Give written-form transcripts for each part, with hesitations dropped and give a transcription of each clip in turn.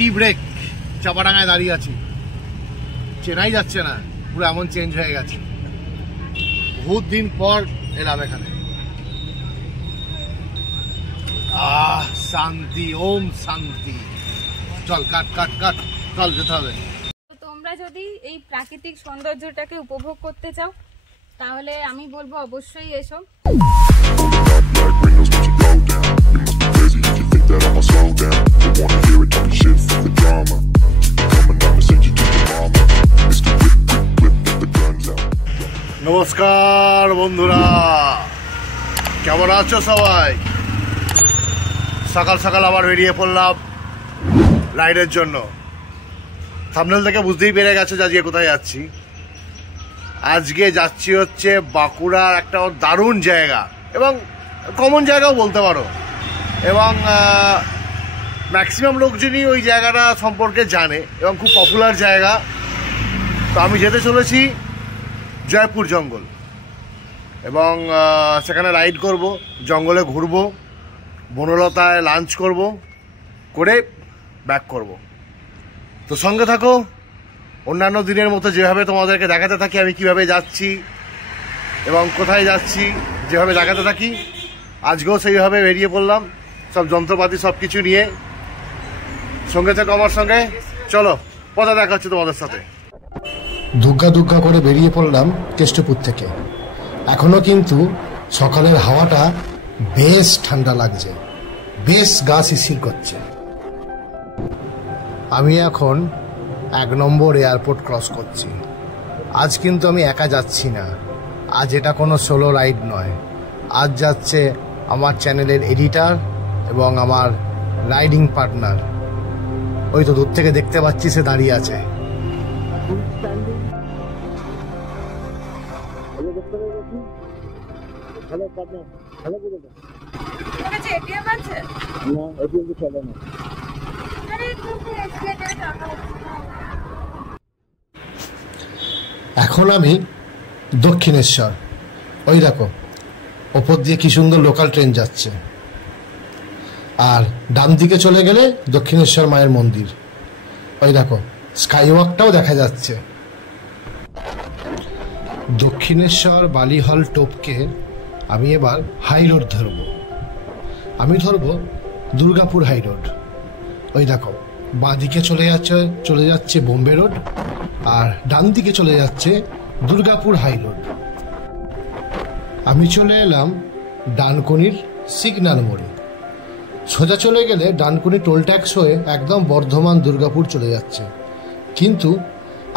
Tea break চাপাডাঙ্গায় দাঁড়িয়ে আছি, চেনাই যাচ্ছে না, পুরো এমন চেঞ্জ হয়ে গেছে। বহুত দিন পর এলাম এখানে। শান্তি, ওম শান্তি। চল কাট কাট কাট, চল যেতে হবে। তোমরা যদি এই প্রাকৃতিক সৌন্দর্যটাকে উপভোগ করতে চাও তাহলে আমি বলবো অবশ্যই এসো। নমস্কার বন্ধুরা, কেমন আছো সবাই? সকাল সকাল আবার বেরিয়ে পড়লাম রাইডের জন্য। থাম্বনেল থেকে বুঝতেই পেরে গেছো আজকে কোথায় যাচ্ছি। আজকে যাচ্ছি হচ্ছে বাঁকুড়ার একটা দারুণ জায়গা, এবং কমন জায়গাও বলতে পারো, এবং ম্যাক্সিমাম লোকজনই ওই জায়গাটা সম্পর্কে জানে এবং খুব পপুলার জায়গা। তো আমি যেতে চলেছি জয়পুর জঙ্গল, এবং সেখানে রাইড করব, জঙ্গলে ঘুরবো, বনলতায় লাঞ্চ করব, করে ব্যাক করব। তো সঙ্গে থাকো। অন্যান্য দিনের মতো যেভাবে তোমাদেরকে দেখাতে থাকি আমি কিভাবে যাচ্ছি এবং কোথায় যাচ্ছি, যেভাবে দেখাতে থাকি, আজকেও সেইভাবে বেরিয়ে পড়লাম, সব যন্ত্রপাতি সব কিছু নিয়ে। সঙ্গে থাকো আমার সঙ্গে, চলো পথে দেখা হচ্ছে তোমাদের সাথে। দুগ্গা দুগ্গা করে বেরিয়ে পড়লাম কেষ্টপুর থেকে। এখনো কিন্তু সকালের হাওয়াটা বেশ ঠান্ডা লাগছে, বেশ গা শিরশির করছে। আমি এখন 1 নম্বর এয়ারপোর্ট ক্রস করছি। আজ কিন্তু আমি একা যাচ্ছি না, আজ এটা কোনো সোলো রাইড নয়। আজ যাচ্ছে আমার চ্যানেলের এডিটার এবং আমার রাইডিং পার্টনার। ওই তো দূর থেকে দেখতে পাচ্ছি সে দাঁড়িয়ে আছে। এখন আমি দক্ষিণেশ্বর, ওই দেখো ওপর দিয়ে কি সুন্দর লোকাল ট্রেন যাচ্ছে, আর ডান দিকে চলে গেলে দক্ষিণেশ্বর মায়ের মন্দির। ওই দেখো স্কাইওয়াকটাও দেখা যাচ্ছে। দক্ষিণেশ্বর বালিহল টোপকে আমি এবার হাই রোড ধরব। আমি ধরব দুর্গাপুর হাই রোড। ওই দেখো বাঁ দিকে চলে যাচ্ছে বোম্বে রোড, আর ডান দিকে চলে যাচ্ছে দুর্গাপুর হাই রোড। আমি চলে এলাম ডানকুনির সিগন্যাল মোড়ে। সোজা চলে গেলে ডানকুনি টোল ট্যাক্স হয়ে একদম বর্ধমান দুর্গাপুর চলে যাচ্ছে, কিন্তু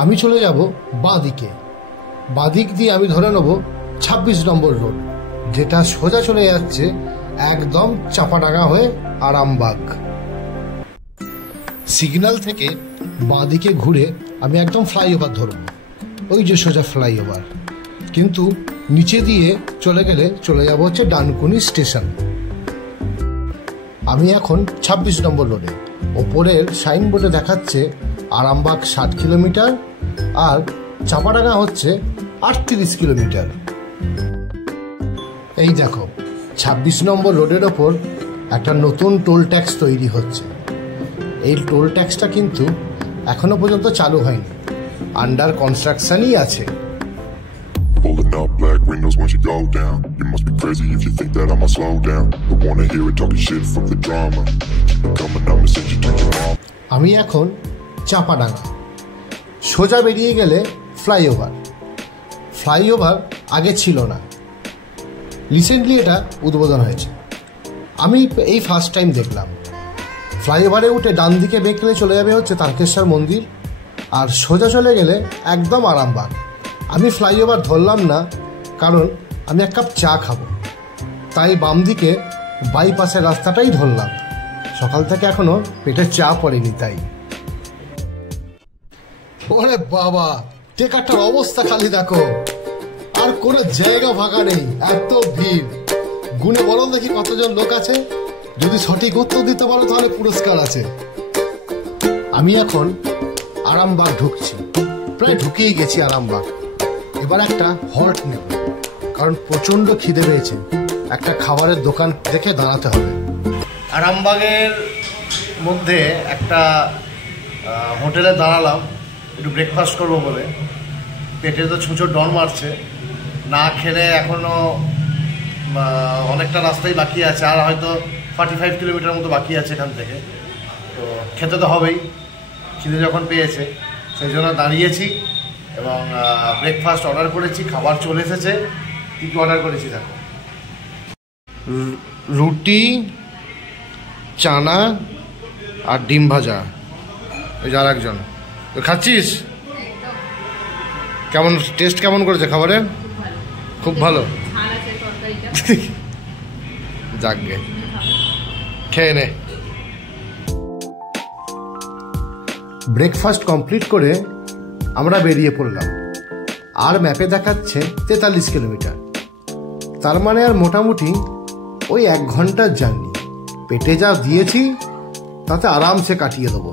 আমি চলে যাব বাঁ দিকে। বাঁ দিক দিয়ে আমি ধরে নেব 26 নম্বর রোড, যেটা সোজা চলে যাচ্ছে একদম চাপাডাঙ্গা হয়ে আরামবাগ। সিগন্যাল থেকে বাঁ দিকে ঘুরে আমি একদম ফ্লাইওভার ধরব, ওই যে সোজা ফ্লাইওভার, কিন্তু নিচে দিয়ে চলে গেলে চলে যাব হচ্ছে ডানকুনি স্টেশন। আমি এখন 26 নম্বর রোডে। ওপরের সাইনবোর্ডে দেখাচ্ছে আরামবাগ 60 কিলোমিটার আর চাপাডাঙ্গা হচ্ছে 38 কিলোমিটার। এই দেখো 26 নম্বর রোডের ওপর একটা নতুন টোল ট্যাক্স তৈরি হচ্ছে। এই টোল ট্যাক্সটা কিন্তু এখনো পর্যন্ত চালু হয়নি, আন্ডার কনস্ট্রাকশনই আছে। Pulling up black windows once you go down. You must be crazy if you think that I'ma slow down. Don't wanna hear it talking shit from the drama. Keep it coming, I'ma send you to your mom. আমি এখন চাপাডাঙ্গা। সোজা বেরিয়ে গেলে flyover. Flyover আগে ছিল না, recently এটা উদ্বোধন হয়েছে। আমি এই ফার্স্ট টাইম দেখলাম। ফ্লাইওভারে উঠে ডান দিকে বেঁকলে চলে যাবে হচ্ছে তারকেশ্বর মন্দির, আর সোজা চলে গেলে একদম আরামবাগ। আমি ফ্লাইওভার ধরলাম না, কারণ আমি 1 কাপ চা খাবো, তাই বাম দিকে বাইপাসের রাস্তাটাই ধরলাম। সকাল থেকে এখনো পেটে চা পড়েনি তাই। ওরে বাবা, টেকাটার অবস্থা খালি দেখো, আর কোনো জায়গা ফাঁকা নেই, এত ভিড়। গুনে বলো দেখি কতজন লোক আছে, যদি সঠিক উত্তর দিতে পারো তাহলে পুরস্কার আছে। আমি এখন আরামবাগ ঢুকছি, প্রায় ঢুকেই গেছি আরামবাগ। এবার একটা হল্ট নেব, কারণ প্রচন্ড খিদে পেয়েছে। একটা খাবারের দোকান দেখে দাঁড়াতে হবে। আরামবাগের মধ্যে একটা হোটেলে দাঁড়ালাম একটু ব্রেকফাস্ট করবো বলে। পেটে তো ছুঁচো ডন মারছে, না খেলে এখনও অনেকটা রাস্তাই বাকি আছে, আর হয়তো 45 কিলোমিটার মতো বাকি আছে এখান থেকে। তো খেতে তো হবেই, খিদে যখন পেয়েছে সেই জন্য দাঁড়িয়েছি এবং ব্রেকফাস্ট অর্ডার করেছি। খাবার চলে এসেছে। কী কী অর্ডার করেছি দেখো, রুটি, চানা আর ডিম ভাজা। ওই যার একজন খাচ্ছিস, কেমন টেস্ট কেমন করেছে খাবারে? খুব ভালো। যাকগে, খেয়ে নে। ব্রেকফাস্ট কমপ্লিট করে আমরা বেরিয়ে পড়লাম। আর ম্যাপে দেখাচ্ছে 43 কিলোমিটার, তার মানে আর মোটামুটি ওই 1 ঘন্টার জার্নি। পেটে যা দিয়েছি তাতে আরামসে কাটিয়ে দেবো।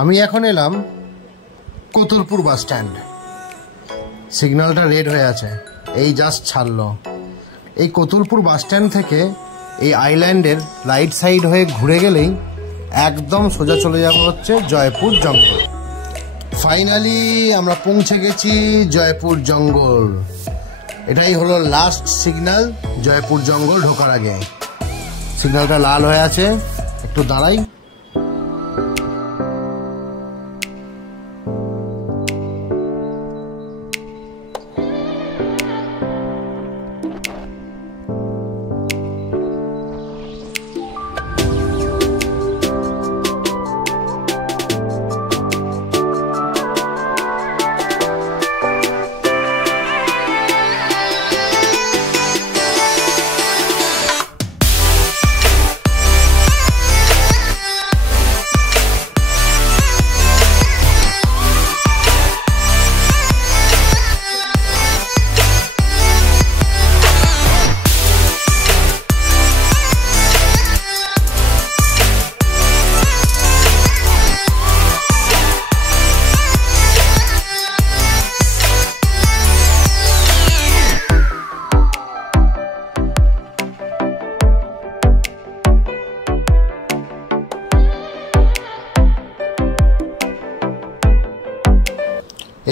আমি এখন এলাম কতুলপুর বাস স্ট্যান্ড। সিগন্যালটা রেড হয়ে আছে, এই জাস্ট ছাড়লো। এই কতুলপুর বাস স্ট্যান্ড থেকে এই আইল্যান্ডের রাইট সাইড হয়ে ঘুরে গেলেই একদম সোজা চলে যাবো হচ্ছে জয়পুর জঙ্গল। ফাইনালি আমরা পৌঁছে গেছি জয়পুর জঙ্গল। এটাই হলো লাস্ট সিগন্যাল জয়পুর জঙ্গল ঢোকার আগে। সিগন্যালটা লাল হয়ে আছে, একটু দাঁড়াই।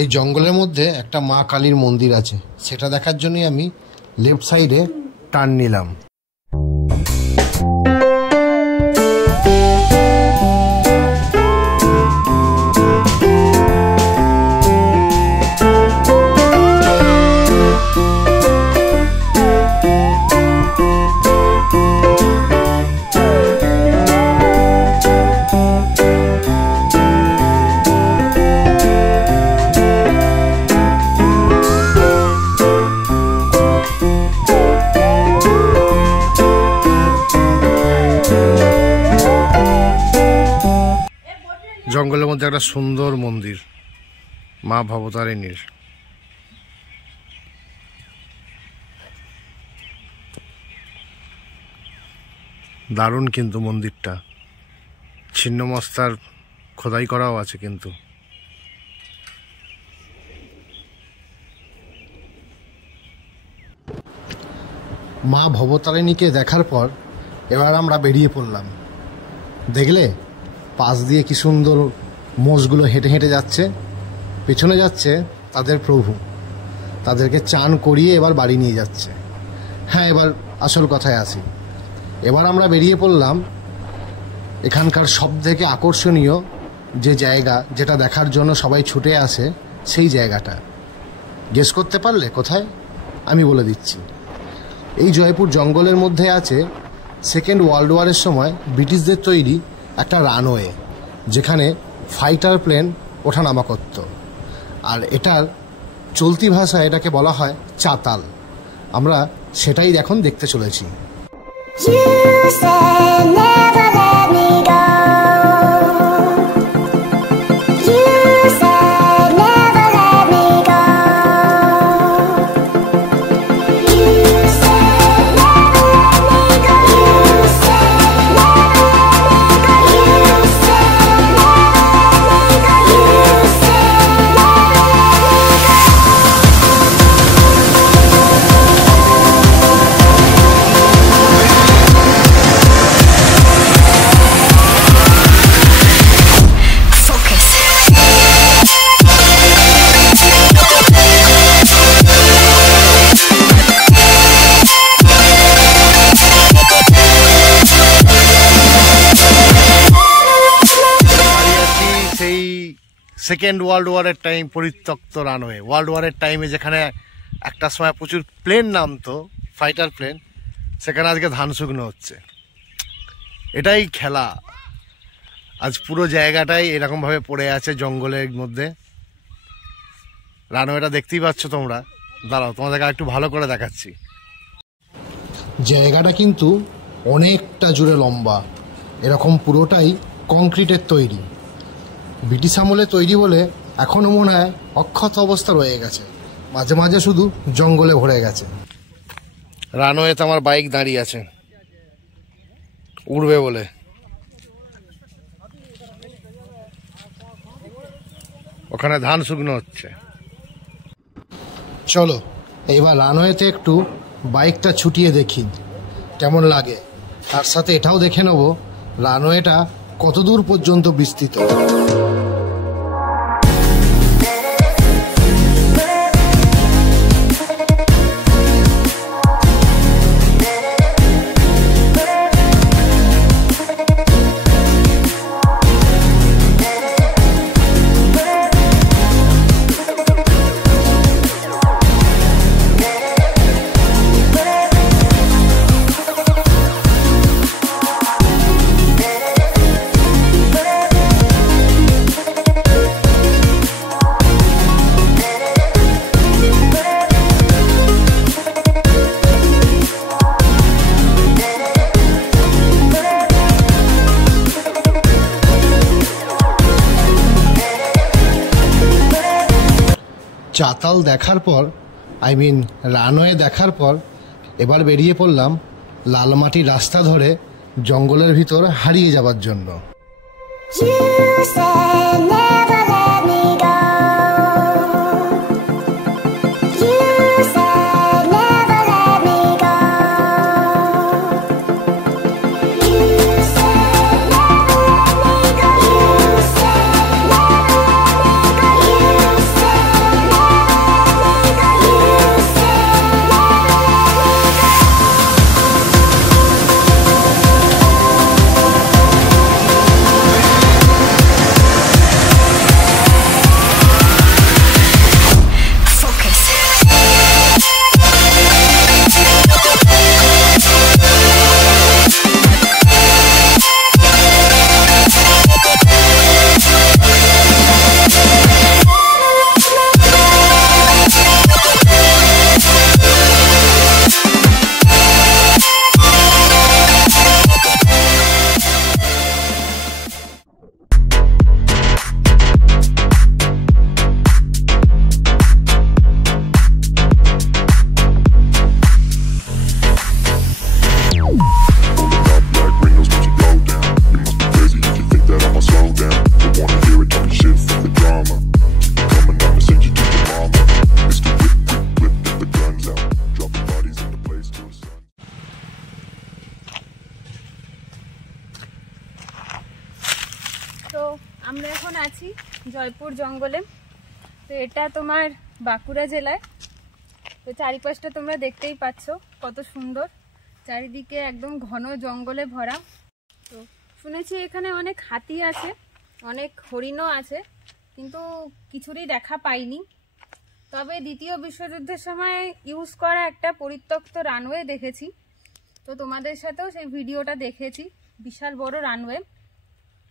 এই জঙ্গলের মধ্যে একটা মা কালীর মন্দির আছে, সেটা দেখার জন্যই আমি লেফট সাইডে টার্ন নিলাম। জঙ্গলের মধ্যে একটা সুন্দর মন্দির, মা ভবতারিণীর। দারুণ কিন্তু মন্দিরটা, ছিন্নমস্তার খোদাই করাও আছে কিন্তু। মা ভবতারিণীকে দেখার পর এবার আমরা বেরিয়ে পড়লাম। দেখলে পাশ দিয়ে কি সুন্দর মোষগুলো হেঁটে হেঁটে যাচ্ছে, পেছনে যাচ্ছে তাদের প্রভু, তাদেরকে চান করিয়ে এবার বাড়ি নিয়ে যাচ্ছে। হ্যাঁ, এবার আসল কথায় আসি। এবার আমরা বেরিয়ে পড়লাম এখানকার সবথেকে আকর্ষণীয় যে জায়গা, যেটা দেখার জন্য সবাই ছুটে আসে, সেই জায়গাটা গেস করতে পারলে কোথায়? আমি বলে দিচ্ছি। এই জয়পুর জঙ্গলের মধ্যে আছে সেকেন্ড ওয়ার্ল্ড ওয়ারের সময় ব্রিটিশদের তৈরি একটা রানওয়ে, যেখানে ফাইটার প্লেন ওঠানামা করত। আর এটার চলতি ভাষায় এটাকে বলা হয় চাতাল। আমরা সেটাই এখন দেখতে চলেছি। সেকেন্ড ওয়ার্ল্ড ওয়ারের টাইম পরিত্যক্ত রানওয়ে। ওয়ার্ল্ড ওয়ারের টাইমে যেখানে একটা সময় প্রচুর প্লেন নামতো, ফাইটার প্লেন, সেখানে আজকে ধান শুকনো হচ্ছে। এটাই খেলা। আজ পুরো জায়গাটাই এরকমভাবে পড়ে আছে জঙ্গলের মধ্যে। রানওয়েটা দেখতেই পাচ্ছ তোমরা। দাঁড়াও, তোমাদেরকে একটু ভালো করে দেখাচ্ছি। জায়গাটা কিন্তু অনেকটা জুড়ে লম্বা, এরকম পুরোটাই কংক্রিটের তৈরি। ব্রিটিশ আমলে তৈরি বলে এখনও মনে হয় অক্ষত অবস্থা রয়ে গেছে, মাঝে মাঝে শুধু জঙ্গলে ভরে গেছে। রানওয়েতে আমার বাইক দাঁড়িয়ে আছে উড়বে বলে। ওখানে ধান শুকনো হচ্ছে। চলো এবার রানওয়েতে একটু বাইকটা ছুটিয়ে দেখি কেমন লাগে, তার সাথে এটাও দেখে নেব রানওয়েটা কত দূর পর্যন্ত বিস্তৃত। চাতাল দেখার পর, রানওয়ে দেখার পর এবার বেরিয়ে পড়লাম লালমাটির রাস্তা ধরে জঙ্গলের ভিতর হারিয়ে যাবার জন্য। তো আমরা এখন আছি জয়পুর জঙ্গলে। তো এটা তোমার বাঁকুড়া জেলায়। তো চারিপাশটা তোমরা দেখতেই পাচ্ছ কত সুন্দর, চারিদিকে একদম ঘন জঙ্গলে ভরা। তো শুনেছি এখানে অনেক হাতি আছে, অনেক হরিণও আছে, কিন্তু কিছুরই দেখা পাইনি। তবে দ্বিতীয় বিশ্বযুদ্ধের সময় ইউজ করা একটা পরিত্যক্ত রানওয়ে দেখেছি। তো তোমাদের সাথেও সেই ভিডিওটা দেখেছি, বিশাল বড় রানওয়ে।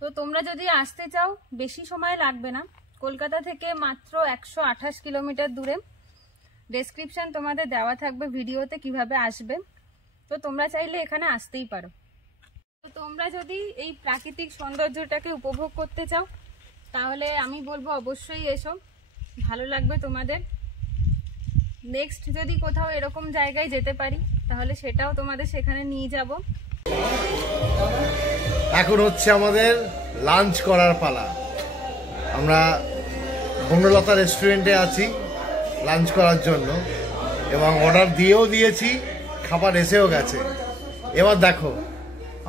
তো তোমরা যদি আসতে চাও বেশি সময় লাগবে না, কলকাতা থেকে মাত্র 128 কিলোমিটার দূরে। ডেসক্রিপশন তোমাদের দেওয়া থাকবে ভিডিওতে কিভাবে আসবে। তো তোমরা চাইলে এখানে আসতেই পারো। তো তোমরা যদি এই প্রাকৃতিক সৌন্দর্যটাকে উপভোগ করতে চাও তাহলে আমি বলবো অবশ্যই এসো, ভালো লাগবে তোমাদের। নেক্সট যদি কোথাও এরকম জায়গায় যেতে পারি তাহলে সেটাও তোমাদের সেখানে নিয়ে যাব। এখন হচ্ছে আমাদের লাঞ্চ করার পালা। আমরা বনলতা রেস্টুরেন্টে আছি লাঞ্চ করার জন্য, এবং অর্ডার দিয়েও দিয়েছি, খাবার এসেও গেছে। এবার দেখো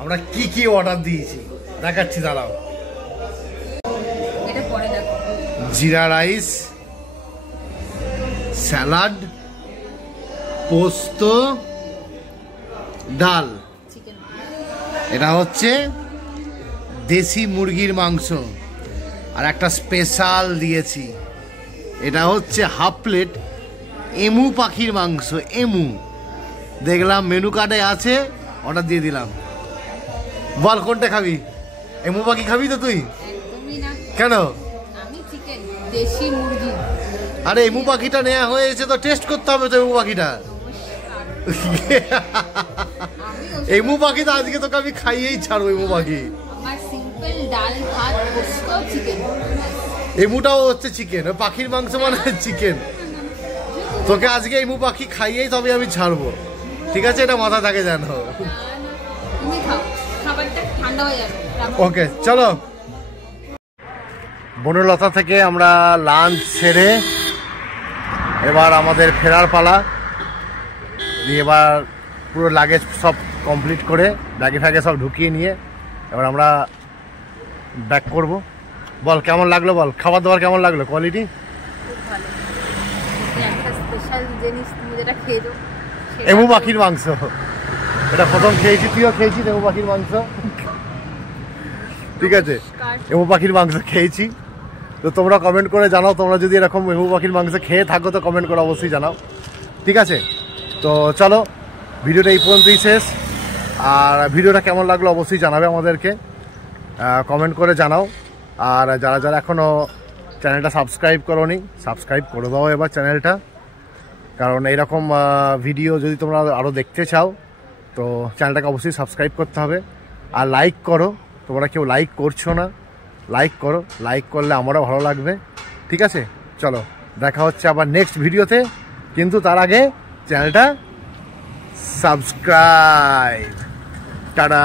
আমরা কি কি অর্ডার দিয়েছি, দেখাচ্ছি, দাঁড়াও। এটা পরে দেখো। জিরা রাইস, স্যালাড, পোস্ত, ডাল। এটা হচ্ছে দেশি মুরগির মাংস, আর একটা স্পেশাল দিয়েছি, এটা হচ্ছে হাফ প্লেট এমু পাখির মাংস। এমু দেখলাম মেনু কার্ডে আছে, অর্ডার দিয়ে দিলাম। বল কোনটা খাবি? এমু পাখি খাবি তো তুই? একদমই না, কেন? আমি চিকেন, দেশি মুরগি। আরে এমু পাখিটা নেওয়া হয়েছে তো টেস্ট করতে হবে তো এমু পাখিটা। এমু পাখি তো আজকে তোকে আমি খাইয়েই ছাড়বো। এমু পাখি আমার সিম্পল ডাল ভাত পোস্ত চিকেন। এমুটাও হচ্ছে চিকেন, পাখির মাংস মানে চিকেন। তোকে আজকে এমু পাখি খাইয়েই তবে আমি ছাড়বো, ঠিক আছে? এটা মাথা থাকে জানো। তুমি খাও, খাবারটা ঠান্ডা হয়ে যাবে। ওকে চলো। বনলতা থেকে আমরা লাঞ্চ সেরে এবার আমাদের ফেরার পালা। এবার পুরো লাগেজ সব কমপ্লিট করে ব্যাগে ফ্যাগে সব ঢুকিয়ে নিয়ে এবার আমরা ব্যাক করব। বল কেমন লাগলো, বল খাবার দাবার কেমন লাগলো, কোয়ালিটি? খুব ভালো। একটা স্পেশাল জিনিস তুমি যেটা খেয়েছো, এমু পাখির মাংস, এটা প্রথম খেয়েছি, তুইও খেয়েছিস এমু পাখির মাংস, ঠিক আছে? এমু পাখির মাংস খেয়েছি। তো তোমরা কমেন্ট করে জানাও, তোমরা যদি এরকম এমু পাখির মাংস খেয়ে থাকো তো কমেন্ট করে অবশ্যই জানাও, ঠিক আছে? তো চলো, ভিডিওটা এই পর্যন্তই শেষ। আর ভিডিওটা কেমন লাগলো অবশ্যই জানাবে আমাদেরকে, কমেন্ট করে জানাও। আর যারা যারা এখনও চ্যানেলটা সাবস্ক্রাইব করোনি, সাবস্ক্রাইব করে দাও এবার চ্যানেলটা, কারণ এইরকম ভিডিও যদি তোমরা আরও দেখতে চাও তো চ্যানেলটাকে অবশ্যই সাবস্ক্রাইব করতে হবে। আর লাইক করো, তোমরা কেউ লাইক করছো না, লাইক করো, লাইক করলে আমারও ভালো লাগবে, ঠিক আছে? চলো, দেখা হচ্ছে আবার নেক্সট ভিডিওতে, কিন্তু তার আগে চ্যানেলটা সাবস্ক্রাইব। টাটা।